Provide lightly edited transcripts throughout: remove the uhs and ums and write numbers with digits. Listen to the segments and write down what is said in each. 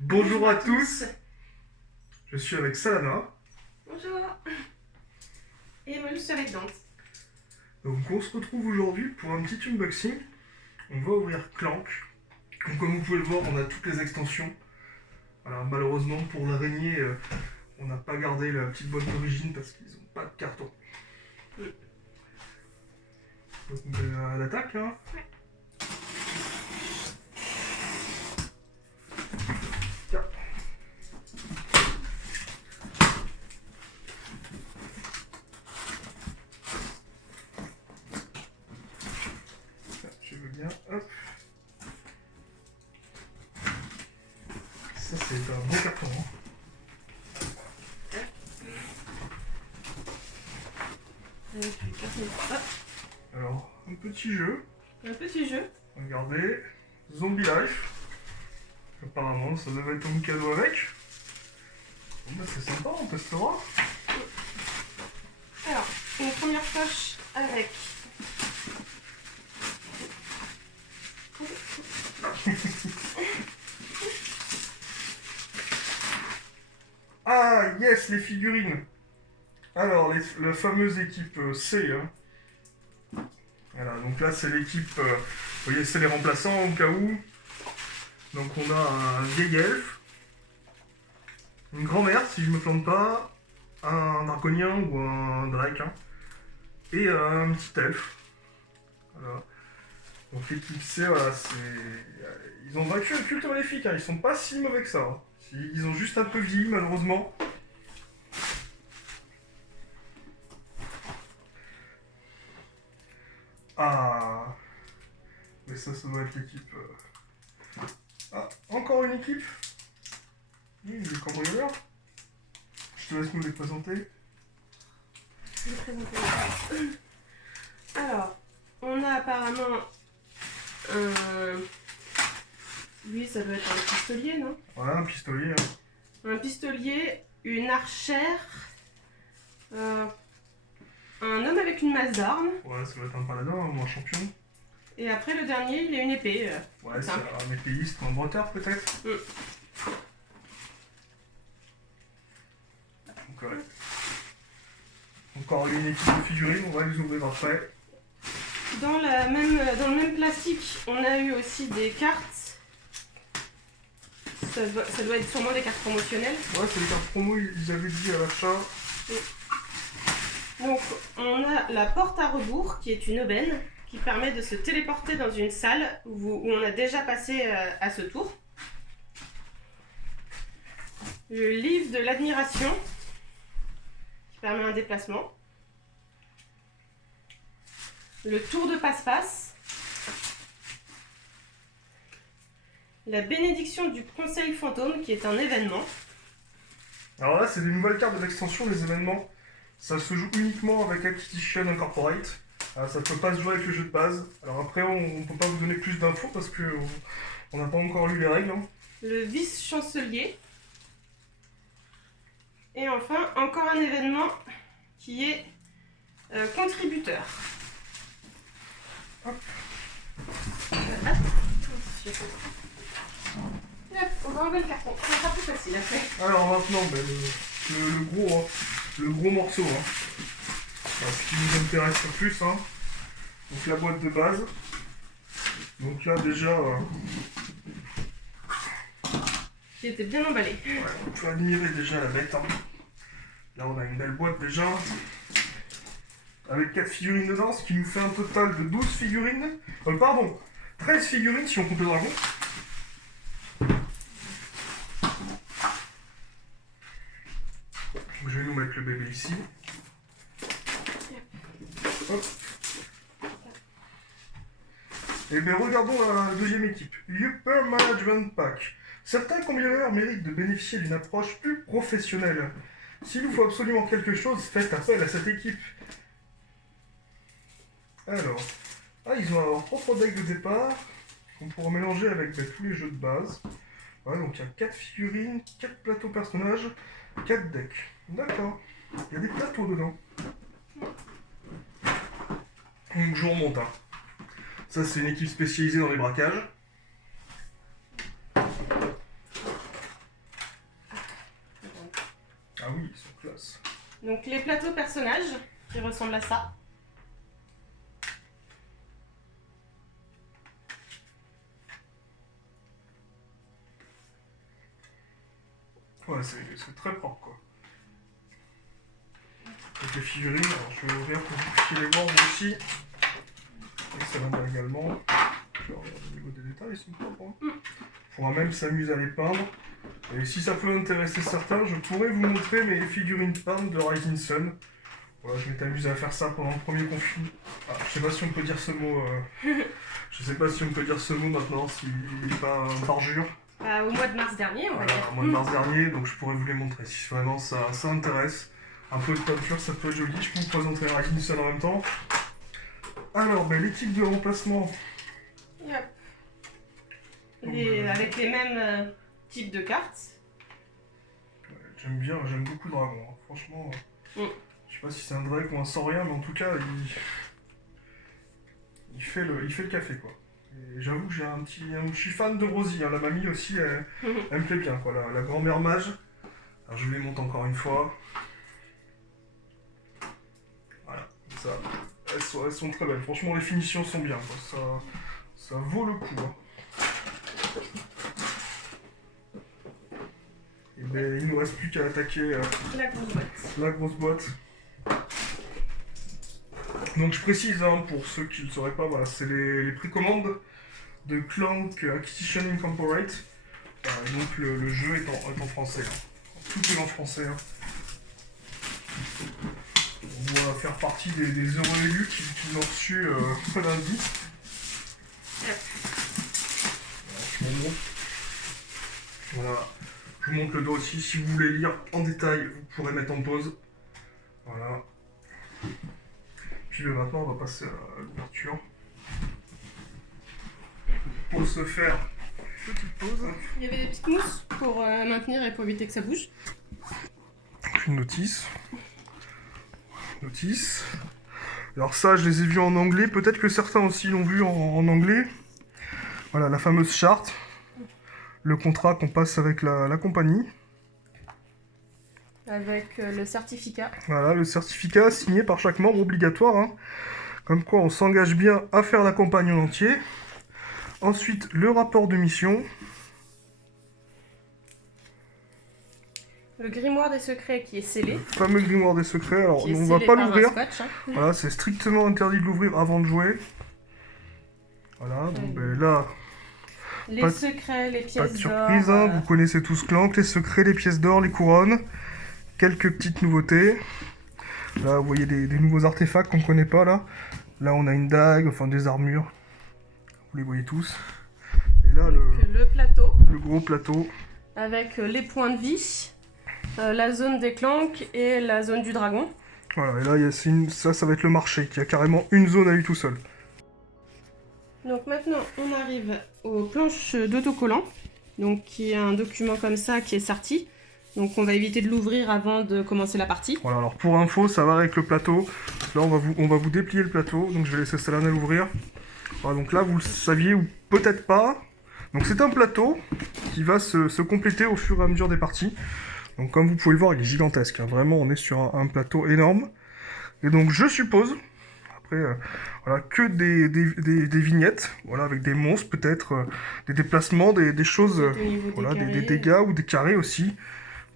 Bonjour à tous, je suis avec Salana. Bonjour. Et moi je suis avec Dante. Donc on se retrouve aujourd'hui pour un petit unboxing. On va ouvrir Clank. Donc, comme vous pouvez le voir, on a toutes les extensions. Alors malheureusement pour l'araignée, on n'a pas gardé la petite boîte d'origine parce qu'ils n'ont pas de carton. Donc on attaque hein. Ouais. Tiens. Je veux bien, hop. Ça c'est un bon carton hein. Hop. Alors, un petit jeu. Un petit jeu. Regardez, Zombie Life. Apparemment, ça devait être un cadeau avec. Bon, bah, c'est sympa, on testera. Alors, une première poche avec. Ah, yes, les figurines. Alors, la fameuse équipe C. Hein. Voilà, donc là, c'est l'équipe... vous voyez, c'est les remplaçants au cas où. Donc, on a un vieil elfe. Une grand-mère, si je me plante pas. Un draconien ou un drake. Hein, et un petit elfe. Voilà. Donc l'équipe C, voilà, c'est... Ils ont vaincu le culte maléfique, hein. Ils sont pas si mauvais que ça. Hein. Ils ont juste un peu vieilli, malheureusement. Ah... Mais ça doit être l'équipe... Ah, encore une équipe. Le cambrioleur. Je te laisse nous les présenter. Je vais présenter. Alors, on a apparemment un. Lui, ça doit être un pistolier, non? Voilà, un pistolier. Hein. Un pistolier, une archère, un homme avec une masse d'armes. Ouais, ça doit être un paladin ou un champion. Et après, le dernier, il a une épée. Ouais, c'est un épéiste ou un bretteur peut-être. Donc, ouais. Encore une équipe de figurines, on va les ouvrir après. Dans le même plastique, on a eu aussi des cartes. Ça doit être sûrement des cartes promotionnelles. Ouais, c'est les cartes promo, ils avaient dit à l'achat. Donc, on a la porte à rebours, qui est une aubaine, qui permet de se téléporter dans une salle où on a déjà passé à ce tour. Le livre de l'admiration, qui permet un déplacement. Le tour de passe-passe. La bénédiction du conseil fantôme, qui est un événement. Alors là, c'est des nouvelles cartes de l'extension, les événements. Ça se joue uniquement avec Acquisition Incorporate. Ça ne peut pas se jouer avec le jeu de base. Alors après, on ne peut pas vous donner plus d'infos parce qu'on n'a pas encore lu les règles. Hein. Le vice-chancelier. Et enfin, encore un événement qui est contributeur. Hop. Attention. Hop, on va enlever le carton. Ça sera plus facile après. Alors maintenant, ben, le gros morceau. Hein. Alors, ce qui nous intéresse le plus. Hein. Donc la boîte de base. Donc là déjà... Qui était bien emballé. Ouais, on peut admirer déjà la bête. Hein. Là on a une belle boîte déjà. Avec 4 figurines dedans, ce qui nous fait un total de 12 figurines. Pardon, 13 figurines si on compte le dragon. Donc, je vais nous mettre le bébé ici. Hop. Et bien regardons la deuxième équipe. Upper Management Pack. Certains cambrioleurs méritent de bénéficier d'une approche plus professionnelle. S'il vous faut absolument quelque chose, faites appel à cette équipe. Alors, ils ont leur propre deck de départ qu'on pourra mélanger avec tous les jeux de base. Ouais, donc il y a 4 figurines, 4 plateaux personnages, 4 decks. D'accord. Il y a des plateaux dedans. Donc je vous remonte. Hein. Ça c'est une équipe spécialisée dans les braquages. ils sont classe. Donc les plateaux personnages qui ressemblent à ça. Ouais, c'est très propre quoi. Avec les figurines, alors je vais ouvrir pour que vous puissiez les voir vous aussi. Et ça va bien également. Je vais regarder au niveau des détails, ils sont propres. Hein. On pourra même s'amuser à les peindre. Et si ça peut intéresser certains, je pourrais vous montrer mes figurines peintes de Rising Sun. Voilà, je m'étais amusé à faire ça pendant le premier confinement. Ah, je sais pas si on peut dire ce mot. Je sais pas si on peut dire ce mot maintenant, s'il n'est pas un parjure. Au mois de mars dernier, on va Voilà, dire. au mois de mars dernier, donc je pourrais vous les montrer. Si vraiment ça intéresse, un peu de peinture, ça peut être joli. Je peux vous présenter Rising Sun en même temps. Alors, ben, l'équipe de remplacement. Yep. Avec les mêmes types de cartes. Ouais, j'aime beaucoup Dragon. Hein. Franchement, je sais pas si c'est un Drake ou un Saurien, mais en tout cas, il fait le café quoi. Et j'avoue que je suis fan de Rosie, hein. La mamie aussi, elle me plaît bien quoi. La grand-mère mage. Alors je vous les montre encore une fois. Voilà, ça. Elles sont très belles. Franchement, les finitions sont bien quoi. Ça vaut le coup. Hein. Et ben, il nous reste plus qu'à attaquer la grosse boîte. Donc je précise, hein, pour ceux qui ne le sauraient pas, voilà, c'est les précommandes de Clank Acquisition Incorporate. Donc le jeu est en français. Hein. Tout est en français. Hein. On doit faire partie des heureux élus qui l'ont reçu lundi. Voilà, je vous montre. Voilà. Je vous montre le dos aussi. Si vous voulez lire en détail, vous pourrez mettre en pause. Voilà. Puis maintenant, on va passer à l'ouverture. Pour se faire petite pause. Il y avait des petites mousses pour maintenir et pour éviter que ça bouge. Une notice. Alors ça, je les ai vus en anglais. Peut-être que certains aussi l'ont vu en anglais. Voilà, la fameuse charte. Le contrat qu'on passe avec la compagnie. Avec le certificat. Voilà, le certificat signé par chaque membre obligatoire. Hein. Comme quoi, on s'engage bien à faire la campagne en entier. Ensuite, le rapport de mission. Le grimoire des secrets qui est scellé. Le fameux grimoire des secrets. Alors, on va pas l'ouvrir. Hein. Voilà, c'est strictement interdit de l'ouvrir avant de jouer. Voilà, donc ben, là... Les secrets, les pièces d'or. Pas de surprise, hein, vous connaissez tous Clank, les secrets, les pièces d'or, les couronnes. Quelques petites nouveautés. Là, vous voyez des nouveaux artefacts qu'on connaît pas, là. Là, on a une dague, enfin des armures. Vous les voyez tous. Et là, le plateau. Le gros plateau. Avec les points de vie, la zone des Clank et la zone du dragon. Voilà, et là, ça va être le marché, qui a carrément une zone à lui tout seul. Donc maintenant, on arrive aux planches d'autocollant, donc qui est un document comme ça qui est sorti. Donc on va éviter de l'ouvrir avant de commencer la partie. Voilà, alors pour info, ça va avec le plateau. Là, on va vous déplier le plateau, donc je vais laisser Salana l'ouvrir. Voilà, donc là, vous le saviez ou peut-être pas. Donc c'est un plateau qui va se compléter au fur et à mesure des parties. Donc comme vous pouvez le voir, il est gigantesque. Hein. Vraiment, on est sur un plateau énorme. Et donc je suppose... voilà, que des vignettes, voilà, avec des monstres peut-être, des déplacements, des choses, voilà, des dégâts ou des carrés aussi.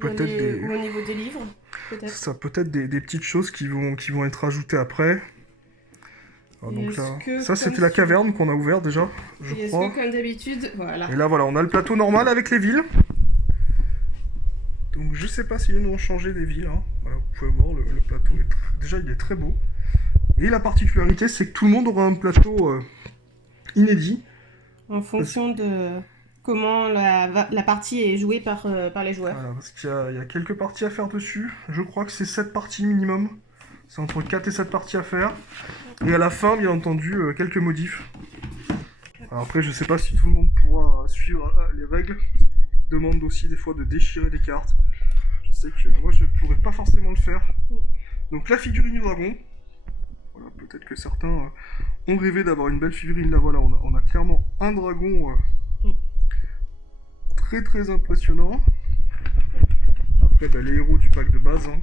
Peut-être ou au niveau des livres, peut-être. Ça peut être des petites choses qui vont être ajoutées après. Alors, donc là, ça c'était la caverne qu'on a ouverte déjà, je crois. Est-ce que comme d'habitude, voilà. Et là voilà, on a le plateau normal avec les villes. Donc je sais pas si nous ont changé des villes. Hein. Voilà, vous pouvez voir le plateau déjà il est très beau. Et la particularité, c'est que tout le monde aura un plateau inédit. En fonction de comment la partie est jouée par les joueurs. Voilà, parce qu'il y a quelques parties à faire dessus. Je crois que c'est 7 parties minimum. C'est entre 4 et 7 parties à faire. Et à la fin, bien entendu, quelques modifs. Alors après, je sais pas si tout le monde pourra suivre les règles. Ils demandent aussi des fois de déchirer des cartes. Je sais que moi, je pourrais pas forcément le faire. Donc la figurine du dragon. Voilà, peut-être que certains ont rêvé d'avoir une belle figurine. Là, voilà, on a clairement un dragon très très impressionnant. Après, bah, les héros du pack de base. Hein.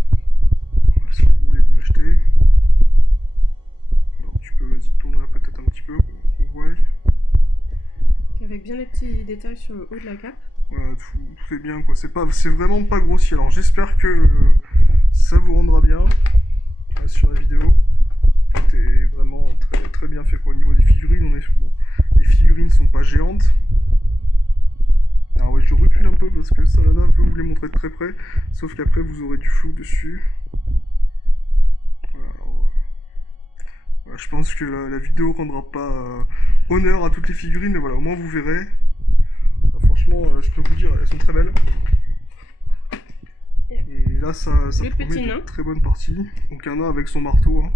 Si vous voulez vous l'acheter. Alors, tu peux, vas-y, tourne là peut-être un petit peu. On voit. Avec bien les petits détails sur le haut de la cape. Voilà, tout est bien quoi. C'est vraiment pas grossier. Alors, j'espère que ça vous rendra bien là, sur la vidéo. Tout est vraiment très, très bien fait quoi. Au niveau des figurines, bon, les figurines sont pas géantes. Alors ouais, je recule un peu parce que Salana veut vous les montrer de très près, sauf qu'après vous aurez du flou dessus. Voilà, alors, voilà, je pense que la vidéo rendra pas honneur à toutes les figurines, mais voilà, au moins vous verrez. Franchement, je peux vous dire, elles sont très belles. Et là, ça promet de très bonnes parties. Donc il y en a avec son marteau. Hein.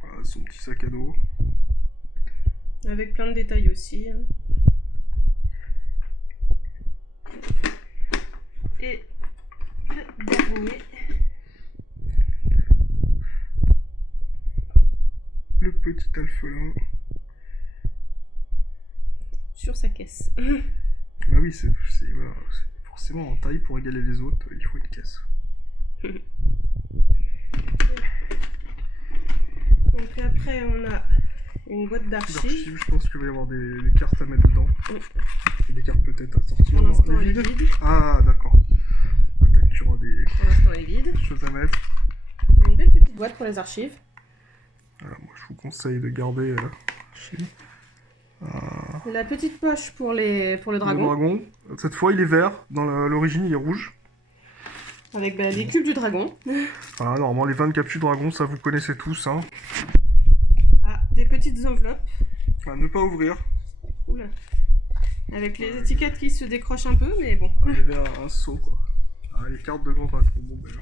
Voilà, son petit sac à dos. Avec plein de détails aussi. Hein. Et le dernier. Le petit alphelin. Sur sa caisse. Bah oui, c'est voilà, forcément en taille pour égaler les autres, il faut une caisse. Donc après on a une boîte d'archives. Je pense qu'il va y avoir des cartes à mettre dedans. Et des cartes peut-être à sortir. Pour l'instant elle est vide. Ah d'accord. Peut-être qu'il y aura pour l'instant elle est vide. Des choses à mettre. Une belle petite boîte pour les archives. Voilà, moi je vous conseille de garder la petite poche pour le dragon. Le dragon. Cette fois il est vert, dans l'origine il est rouge. Avec les cubes du dragon. Voilà, normalement les 20 capsules dragon, ça vous connaissez tous. Hein. Ah, des petites enveloppes. À ne pas ouvrir. Oula. Avec les étiquettes qui se décrochent un peu, mais bon. Il y avait un seau quoi. Ah, les cartes de grand patron, bon ben,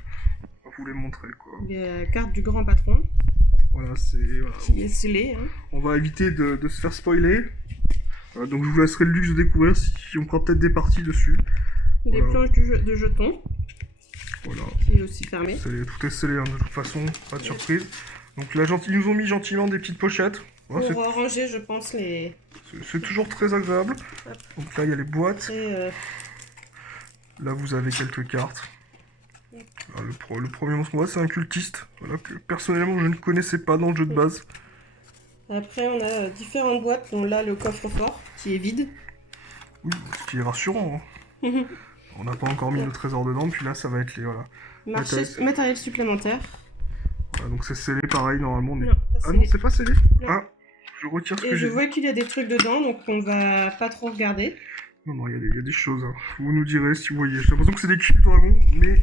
on va vous les montrer quoi. Les cartes du grand patron. Voilà, c'est... Voilà. Qui est scellé. Hein. On va éviter de se faire spoiler. Donc je vous laisserai le luxe de découvrir si on fera peut-être des parties dessus. Des planches de jetons. Voilà. Qui est aussi fermé. Tout est scellé hein, de toute façon, pas de surprise. Donc là, ils nous ont mis gentiment des petites pochettes. Voilà, pour ranger, je pense, les... C'est toujours très agréable. Hop. Donc là, il y a les boîtes. Et là, vous avez quelques cartes. Alors, le premier monstre qu'on voit, c'est un cultiste. Voilà, que personnellement, je ne connaissais pas dans le jeu de base. Après, on a différentes boîtes, dont là, le coffre-fort, qui est vide. Oui, ce qui est rassurant. Hein. On n'a pas encore mis le trésor dedans, puis là, ça va être les... Voilà, matériel supplémentaire. Voilà, donc c'est scellé pareil, normalement. Non, ah non, c'est pas scellé. Non. Ah, je retire ce que j'ai. Et je vois qu'il y a des trucs dedans, donc on va pas trop regarder. Non, il y a des choses. Hein. Vous nous direz si vous voyez. J'ai l'impression que c'est des cubes dragons, mais...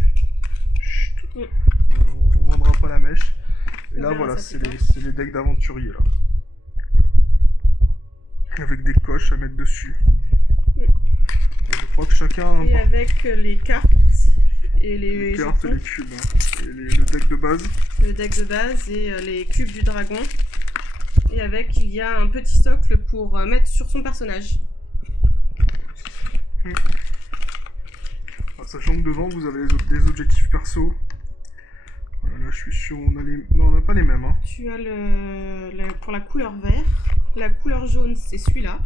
Chut. On vendra pas la mèche. Et là, voilà, c'est les decks d'aventuriers, là. Avec des coches à mettre dessus. Et je crois que chacun... Et avec les cartes et les cartes et les cubes. Hein. Et le deck de base. Le deck de base et les cubes du dragon. Et avec, il y a un petit socle pour mettre sur son personnage. Sachant que devant, vous avez des objectifs perso. Voilà, là, je suis sûr, on a les... Non, on n'a pas les mêmes. Hein. Tu as pour la couleur vert. La couleur jaune, c'est celui-là.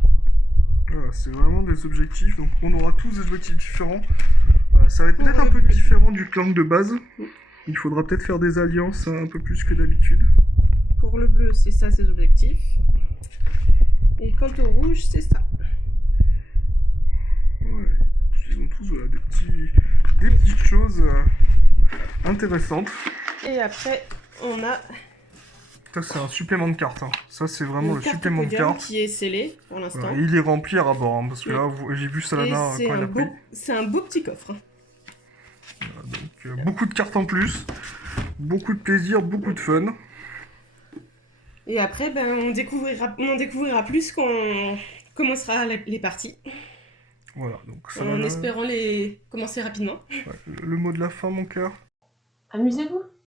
Voilà, c'est vraiment des objectifs. Donc, on aura tous des objectifs différents. Ça va être peut-être un peu différent du clan de base. Il faudra peut-être faire des alliances un peu plus que d'habitude. Pour le bleu, c'est ça, ses objectifs. Et quant au rouge, c'est ça. Ouais, ils ont tous voilà, des petites choses intéressantes. Et après, on a... Ça, c'est un supplément de cartes. Hein. Ça, c'est vraiment le supplément de cartes. Qui est scellé, pour l'instant. Voilà, il est rempli à rabord, hein, parce que là, j'ai vu Salana quand elle a pris. C'est un beau petit coffre. Voilà, donc, beaucoup de cartes en plus. Beaucoup de plaisir, beaucoup de fun. Et après, ben, on en découvrira plus quand on commencera les parties. Voilà, donc Salana... En espérant les commencer rapidement. Ouais, le mot de la fin, mon cœur. Amusez-vous.